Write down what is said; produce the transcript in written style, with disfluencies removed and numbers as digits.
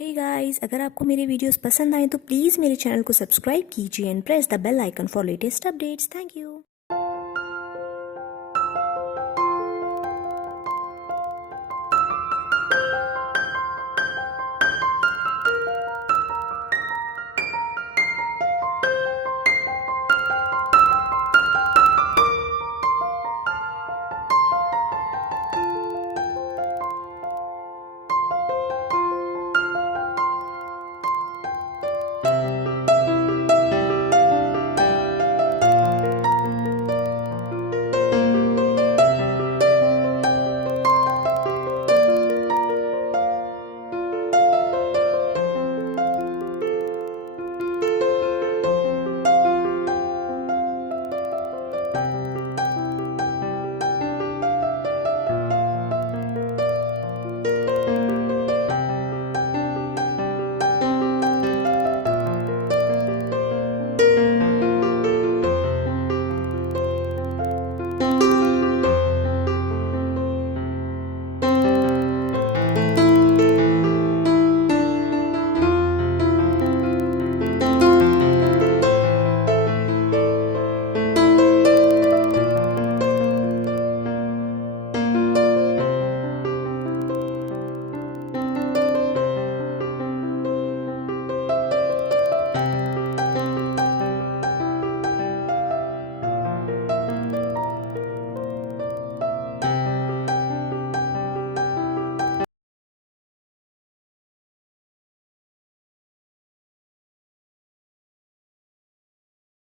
Hey guys, अगर आपको मेरे वीडियोस पसंद आए तो प्लीज़ मेरे चैनल को सब्सक्राइब कीजिए and press the bell icon for latest updates. Thank you.